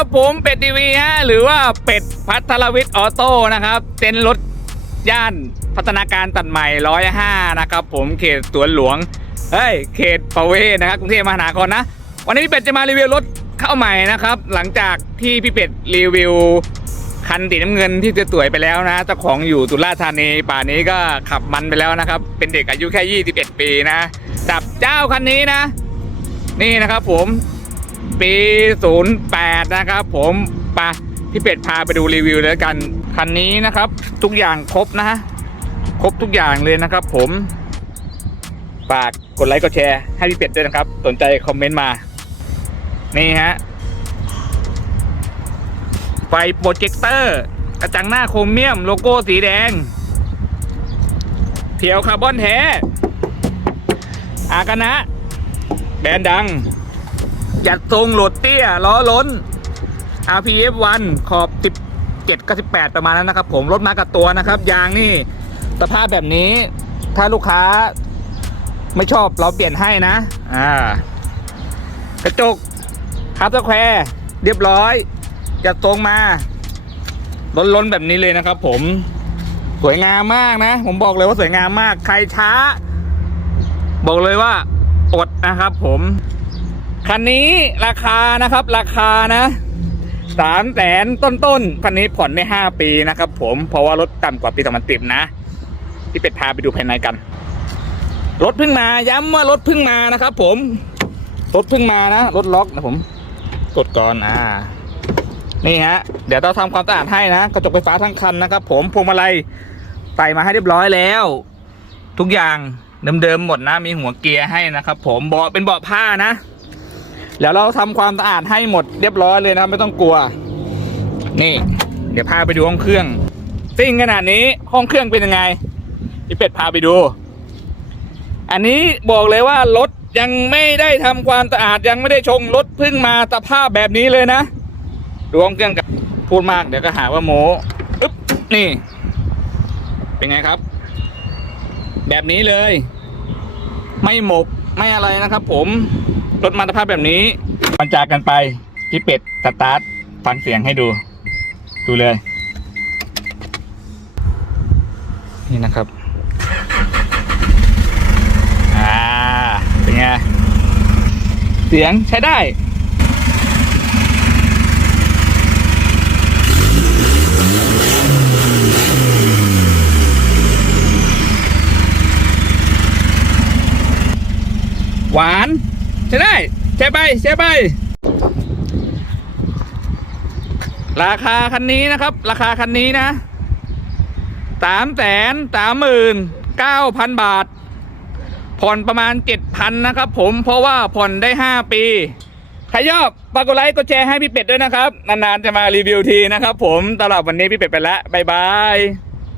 ครับผมเป็ดทีวีฮะหรือว่าเป็ดพัทรวิทย์ออโต้นะครับเต็นท์รถย่านพัฒนาการตัดใหม่ร้อยห้านะครับผมเขตสวนหลวงเฮ้ยเขตประเวศนะครับกรุงเทพมหานครนะ วันนี้พี่เป็ดจะมารีวิวรถเข้าใหม่นะครับ หลังจากที่พี่เป็ดรีวิวคันสีน้ำเงินที่จะสวยไปแล้วนะเจ้าของอยู่สุราธานีป่านนี้ก็ขับมันไปแล้วนะครับ เป็นเด็กอายุแค่ 21 ปีนะจับเจ้าคันนี้นะ นี่นะครับผม ปี 08 นะครับ ผมไปะพี่เป็ดพาไปดูรีวิวแล้วกัน คันนี้นะครับ ทุกอย่างครบนะฮะ ครบทุกอย่างเลยนะครับ ผมฝากกดไลค์กดแชร์ให้พี่เป็ดด้วยนะครับ สนใจคอมเมนต์มา นี่ฮะ ไฟโปรเจคเตอร์กระจังหน้าโครเมียมโลโก้สีแดงเพียวคาร์บอนแท้ อากนะ แบรนด์ดัง ยัดทรงโหลดเตี้ยล้อล้น RPF 1 ขอบ 17กับ18 ประมาณนั้นนะครับ ผมรถมากับตัวนะครับ ยางนี่สภาพแบบนี้ถ้าลูกค้าไม่ชอบเราเปลี่ยนให้นะ อ่า กระจกฮาร์ดแควร์เรียบร้อยจะตรงมา ล้นๆแบบนี้เลยนะครับผม สวยงามมากนะ ผมบอกเลยว่าสวยงามมาก ใครช้า บอกเลยว่า อดนะครับผม คันนี้ราคานะครับ ราคานะสามแสนต้นๆคันนี้ผ่อนได้ห้าปีนะครับผมเพราะว่ารถต่ำกว่าปีสองพันสิบนะที่เป็ดพาไปดูภายในกัน รถเพิ่งมาย้ำว่ารถเพิ่งมานะครับ ผม รถเพิ่งมานะรถล็อกนะผม กดก่อนอ่า นี่ฮะ เดี๋ยวเราทำความสะอาดให้นะกระจกไฟฟ้าทั้งคันนะครับ ผมพวงมาลัยใส่มาให้เรียบร้อยแล้ว ทุกอย่างเดิมๆหมดนะมีหัวเกียร์ให้นะครับ ผมเบาะเป็นเบาะผ้านะ เดี๋ยวเราทำความสะอาดให้หมดเรียบร้อยเลยนะไม่ต้องกลัว นี่ เดี๋ยวพาไปดูห้องเครื่องซิ่งขนาดนี้ห้องเครื่องเป็นยังไงพี่เป็ดพาไปดู อันนี้บอกเลยว่ารถยังไม่ได้ทำความสะอาดยังไม่ได้ชงรถเพิ่งมาสภาพแบบนี้เลยนะดูห้องเครื่องกับพูดมากเดี๋ยวก็หาว่าโมอึ๊บนี่ เป็นไงครับ แบบนี้เลย ไม่หมกไม่อะไรนะครับ ผม รถมาสภาพแบบนี้มันจากกันไปพี่เป็ดสตาร์ทฟังเสียงให้ดู ดูเลย นี่นะครับ อ่า เป็นไง เสียงใช้ได้หวาน ใช้ได้ใช้ไปใช้ไป ราคาคันนี้นะครับ ราคาคันนี้นะสามแสนสามหมื่นเก้าพันบาท ผ่อนประมาณเจ็ดพันนะครับผมเพราะว่าผ่อนได้ห้าปีใครชอบฝากกดไลค์กดแชร์ให้พี่เป็ดด้วยนะครับ นานๆจะมารีวิวทีนะครับผมตลอดวันนี้พี่เป็ดไปแล้วบ๊ายบาย